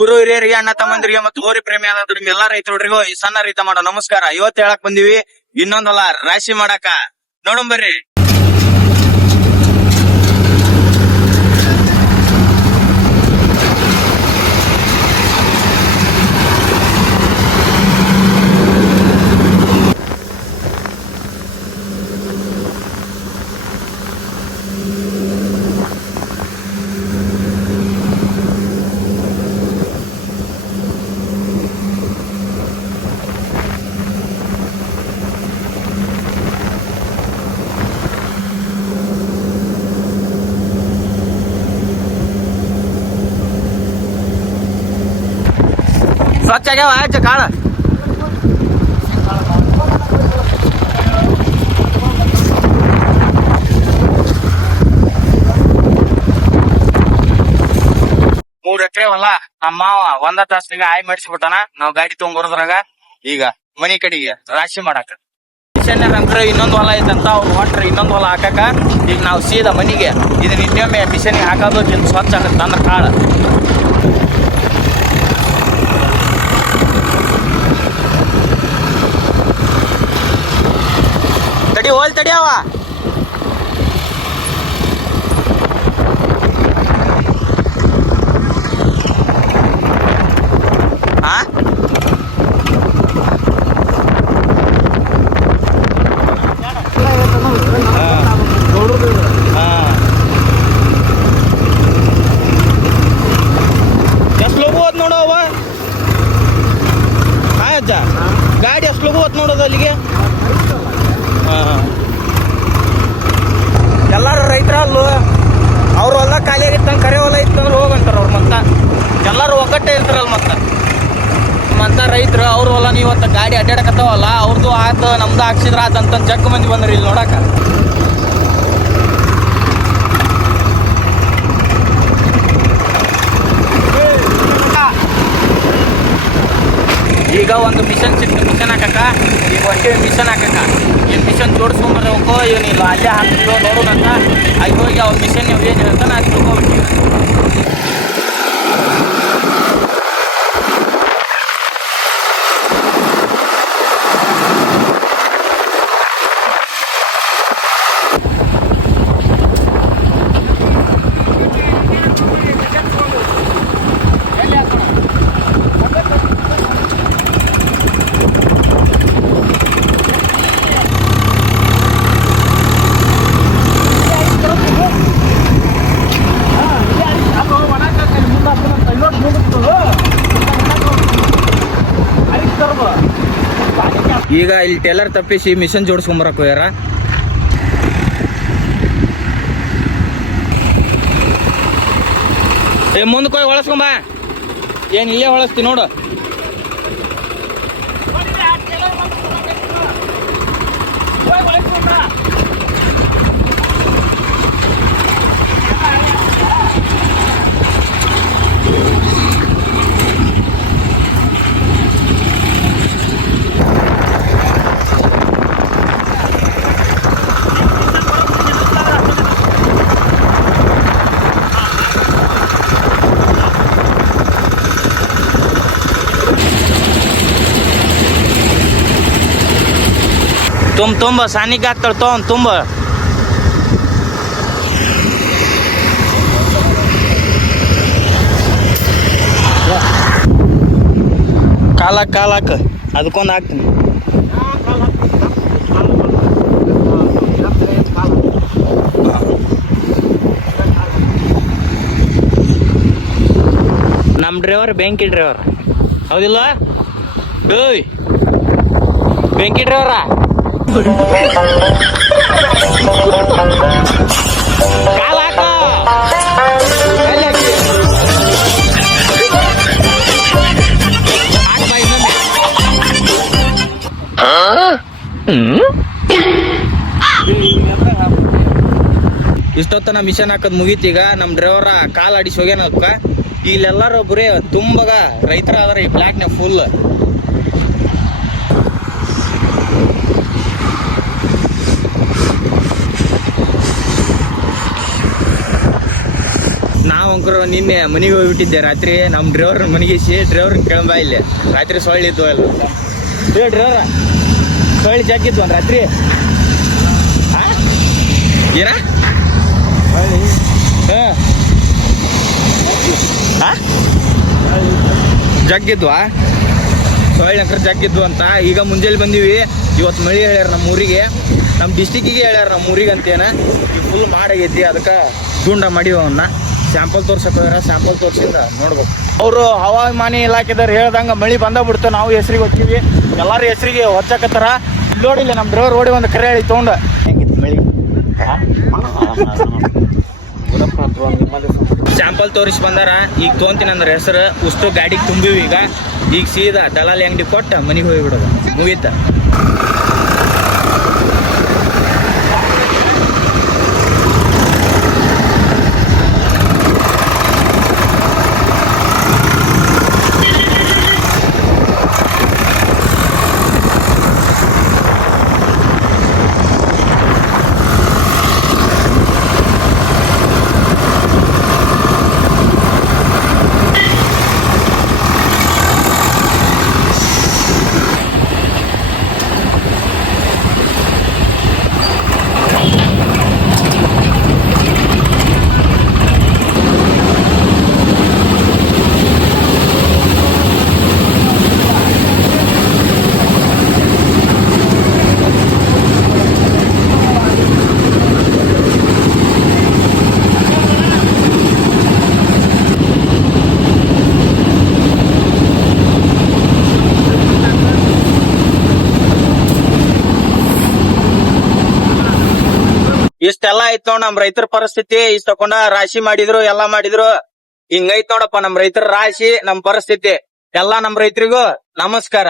ಗುರು ಹಿರಿಯರಿಗೆ, ಅಣ್ಣ ತಮ್ಮಂದ್ರಿಗೆ ಮತ್ತು ಹೋರಿ ಪ್ರೇಮಿ ಆದ ಎಲ್ಲಾ ರೈತರಿಗೂ ಈ ಸಣ್ಣ ರೈತ ಮಾಡೋ ನಮಸ್ಕಾರ. ಇವತ್ತು ಹೇಳಕ್ ಬಂದಿವಿ, ಇನ್ನೊಂದಲ್ಲ, ರಾಶಿ ಮಾಡಾಕ. ನೋಡಂ ಸ್ವಚ್ಛ ಆಗ್ಯಾವ, ಆಯ್ತು ಕಾಳ. ಮೂರ್ ಎಕರೆ ಹೊಲ, ನಮ್ಮ ಮಾವ ಒಂದ ತಾಸಿನಾಗ ಆಯ್ ಮಾಡಿಸ್ಬಿಟ್ಟಾನ, ನಾವ್ ಗಾಡಿ ತಗೊಂಡ್ಬರೋದ್ರಾಗ ಈಗ ಮನಿ ಕಡೆಗೆ ರಾಶಿ ಮಾಡಾಕ. ಮಿಷನ್ ಇನ್ನೊಂದ್ ಹೊಲ ಐತಂತ ಅವ್ರು ಹೊಂಟ್ರಿ, ಇನ್ನೊಂದ್ ಹೊಲ ಹಾಕಾಕ, ಈಗ ನಾವು ಸೀದಾ ಮನಿಗೆ ಇದನ್ನ ಇನ್ನೊಮ್ಮೆ ಮಿಷನ್ ಹಾಕೋದು ಸ್ವಚ್ಛ ಆಗುತ್ತೆ ಅಂದ್ರ ಕಾಳ. ચડ્યા ಹೊಲ ಗಾಡಿ ಅಡ್ಡಾಡಕತ್ತಾವಲ್ಲ ಅವ್ರದ್ದು ಆತ, ನಮ್ದು ಹಾಕ್ಸಿದ್ರ ಆತಂತ ಜಗ್ ಮಂದಿ ಬಂದ್ರಿ ಇಲ್ಲಿ ನೋಡಾಕ. ಈಗ ಒಂದು ಮಿಷನ್ ಸಿಕ್ತು ಮಿಷನ್ ಹಾಕಕ್ಕ. ಈಗ ಒಂದೇ ಮಿಷನ್ ಹಾಕಕ್ಕ. ಈ ಮಿಷನ್ ಜೋಡಿಸ್ಕೊಂಬರ್ಬೇಕು ಇವನಿಲ್ಲ ಅಲ್ಲೇ ಹಾಕ್ತಿರೋ ನೋಡೋಣಂತ ಅಲ್ಲಿ ಹೋಗಿ ಅವ್ರ ಮಿಷನ್ ನೀವು ಏನಿದೆ ಅಂತ ನಾನು ತಿಳ್ಕೊಬಿಟ್ಟಿವಿ ಈಗ ಇಲ್ಲಿ ಟೇಲರ್ ತಪ್ಪಿಸಿ ಮಿಷನ್ ಜೋಡಿಸ್ಕೊಂಬರಕ್ ಹೋಗ್ಯಾರ. ಏ ಮುಂದಕ್ಕೆ ಹೊಳಸ್ಕೊಂಬ ಏನ್ ಇಲ್ಲೇ ಹೊಳಸ್ತಿ ನೋಡು. ತುಂಬ ತುಂಬ, ಸಾನಿಗೆ ಹಾಕ್ತಾಳೆ ತೋನ್ ತುಂಬ. ಕಾಲಕ್ ಕಾಲಕ್ ಅದಕ್ಕೊಂದು ಹಾಕ್ತೀನಿ. ನಮ್ಮ ಡ್ರೈವರ್, ಬೆಂಕಿ ಡ್ರೈವರ್. ಹೌದಿಲ್ಲ? ಏಯ್ ಬೆಂಕಿ ಡ್ರೈವರ? ಕಾಲ್ ಹಾಕ ಎಲ್ಲಿ ಹಾಕ್ತಿ? ಹಾಕ್ ಬಾ ಇನ್ನೊಮ್ಮೆ. ಇಷ್ಟೊತ್ತನ ಮಿಷನ್ ಹಾಕದ್ ಮುಗೀತೀಗ, ನಮ್ ಡ್ರೈವರ ಕಾಲ್ ಆಡಿಸಿ ಹೋಗ್ಯಾನ ಅದಕ್ಕ ಇಲ್ಲೆಲ್ಲಾರು ಬರೇ ತುಂಬಗ ರೈತರ ಅದಾರ ಈ ಬ್ಲಾಕ್ನ ಫುಲ್ ಅಂಕರು ನಿನ್ನೆ ಮನೆಗೆ ಹೋಗ್ಬಿಟ್ಟಿದ್ದೆ. ರಾತ್ರಿ ನಮ್ಮ ಡ್ರೈವರ್ ಮನೆಗಿಸಿ ಡ್ರೈವರ್ ಕೇಳಂಬ ಇಲ್ಲಿ. ರಾತ್ರಿ ಸೊಳ್ಳೆ ಇದ್ವು ಏ ಡ್ರೈವರ್ ಸೊಳ್ಳಿ ಜಾಕಿತ್ತು ಒಂದು ರಾತ್ರಿ. ಏನಾ? ಜಗ್ಗಿದ್ವಾ ಸೊಳ್ಳೆ ಅಂಕರ್ ಜಗ್ಗಿದ್ವು ಅಂತ. ಈಗ ಮುಂಜಾನೆ ಬಂದೀವಿ. ಇವತ್ತು ಮಳಿ ಹೇಳ್ಯಾರ ನಮ್ಮ ಊರಿಗೆ. ನಮ್ಮ ಡಿಸ್ಟಿಕ್ಕಿಗೆ ಹೇಳ್ಯಾರ ನಮ್ಮ ಊರಿಗೆ ಅಂತೇನ. ಈಗ ಫುಲ್ ಮಾಡಾಗೈತಿ. ಅದಕ್ಕೆ ದುಂಡ ಮಾಡಿವ ಅವನ್ನ. ಸ್ಯಾಂಪಲ್ ತೋರ್ಸಕ್ ಹೋಗ್ಯಾರ ಸ್ಯಾಂಪಲ್ ತೋರ್ಸಿಂದ ನೋಡ್ಬೇಕು. ಅವರು ಹವಾಮಾನ ಇಲಾಖೆದವ್ರು ಹೇಳ್ದಂಗೆ ಮಳಿ ಬಂದ ಬಿಡ್ತು ನಾವು ಹೆಸರಿಗೆ ಹೋಗ್ತೀವಿ. ಎಲ್ಲರೂ ಹೆಸರಿಗೆ ಹೊಚ್ಚಕತ್ತಾರ ನೋಡಿಲ್ಲ ನಮ್ಮ ಡ್ರೈವರ್ ಓಡಿ ಒಂದು ಕರೆ ಹೇಳಿ ತೊಗೊಂಡು. ಹೆಂಗಿತ್ತು ಮಳಿ? ಸ್ಯಾಂಪಲ್ ತೋರಿಸಿ ಬಂದಾರ. ಈಗ ತೊಗೊಂತೀನಿ ಅಂದ್ರೆ ಹೆಸರು ಉಷ್ಟು ಗಾಡಿಗೆ ತುಂಬಿವಿ ಈಗ. ಈಗ ಸೀದಾ ದಲಾಲಿ ಅಂಗಡಿ ಕೊಟ್ಟ ಮನೆಗೆ ಹೋಗ್ಬಿಡೋದು. ಮುಗೀತ? ಇಷ್ಟೆಲ್ಲ ಐತ್ ನೋಡ್ ನಮ್ ರೈತರ ಪರಿಸ್ಥಿತಿ. ಇಷ್ಟ ತಕೊಂಡ ರಾಶಿ ಮಾಡಿದ್ರು, ಎಲ್ಲಾ ಮಾಡಿದ್ರು. ಹಿಂಗೈತ್ ನೋಡಪ್ಪ ನಮ್ ರೈತರ ರಾಶಿ, ನಮ್ ಪರಿಸ್ಥಿತಿ. ಎಲ್ಲಾ ನಮ್ ರೈತರಿಗೂ ನಮಸ್ಕಾರ.